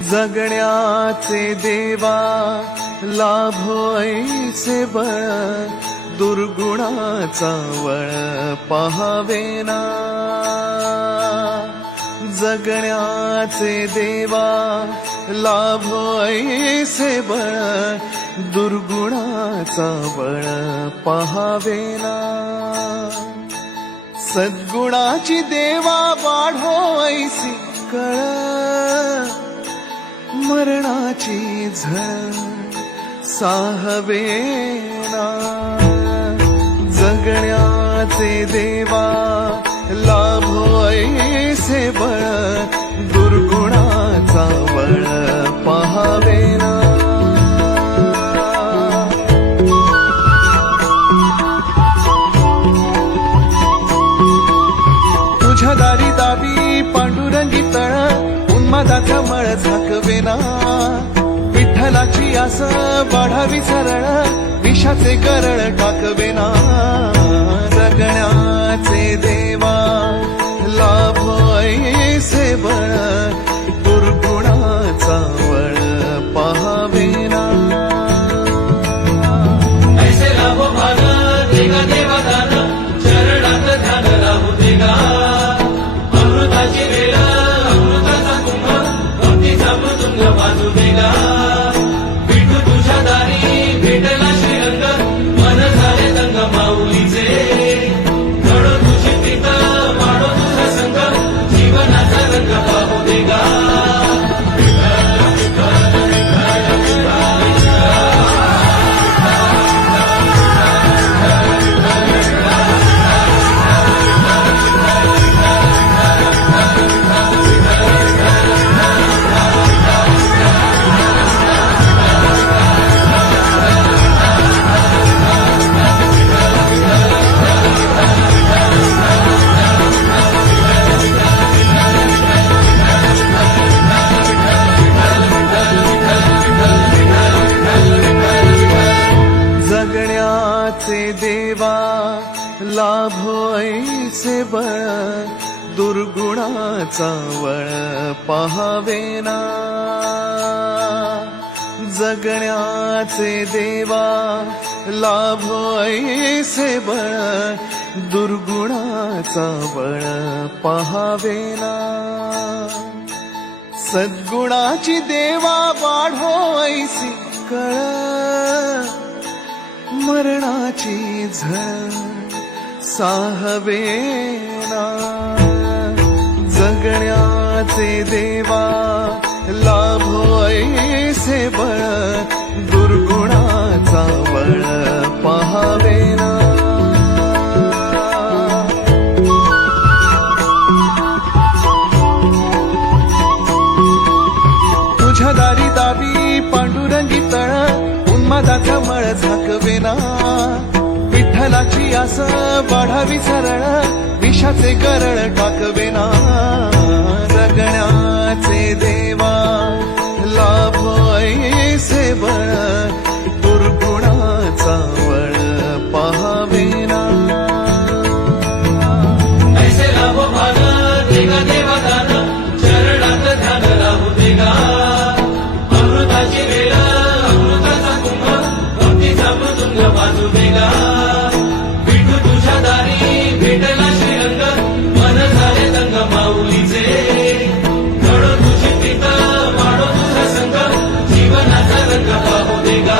जगण्याचे देवा लाभो ऐसे बळ, दुर्गुणाचा वळ पहावेना. जगण्याचे देवा लाभो ऐसे बळ, दुर्गुणाचा बळ पहावेना. सद्गुणाची देवा वाढो ऐसी कळ, मरणाची झळ साहवेना. जगण्याचे देवा लाभो ऐसे बळ, दुर्गुणाचा बळ पहावेना. तुझ्या दारी दावी पांडुरंगी तळ, उन्मादाचा मळ झाकवेना. विठ्ठलाची आस वाढावी सरळ, विषाचे गरळ टाकवेना. जगण्याचे देवा लाभो ऐसे बळ, दुर्गुणाचा वळ पहावेना. ऐसे लाभो भान देगा देवा दान, चरणात ध्यान राहू देगा. अमृताची वेळ अमृताचा कुंभ, भक्तीचा मृदुंग वाजू देगा. विठू तुझ्या दारी भेटला श्रीरंग, मन झाले दंग माऊलीचे. घडो तुझी प्रीत वाढो तुझा संग, जीवनाचा रंग पाहू देगा. जगण्याचे देवा लाभो ऐसे बळ, दुर्गुणाचा वळ पहावेना. जगण्याचे देवा लाभो ऐसे बळ, दुर्गुणाचा बळ पहावेना. सद्गुणाची देवा वाढो ऐसी कळ, मरणाची झळ साहवेना. जगण्याचे देवा लाभो ऐसे बळ, दुर्गुणाचा बळ पहावेना. तुझ्या दारी दावी पांडुरंगी तळ, उन्मादाचा मळ झाकवेना. विठ्ठलाची आस वाढावी सरळ, विषाचे गरळ टाकवेना. जगण्याचे देवा लाभो ऐसे बळ, दुर्गुणाचा वळ पहावेना. ऐसे लाभो भान देगा देवा दान, चरणात ध्यान राहू देगा. अमृताची वेळ अमृताचा कुंभ, भक्तीचा मृदुंग वाजू देगा. विठू तुझ्या दारी भेटला श्रीरंग, मन झाले दंग माऊलीचे. घडो तुझी प्रीत वाढो तुझा संग, जीवनाचा रंग पाहू देगा.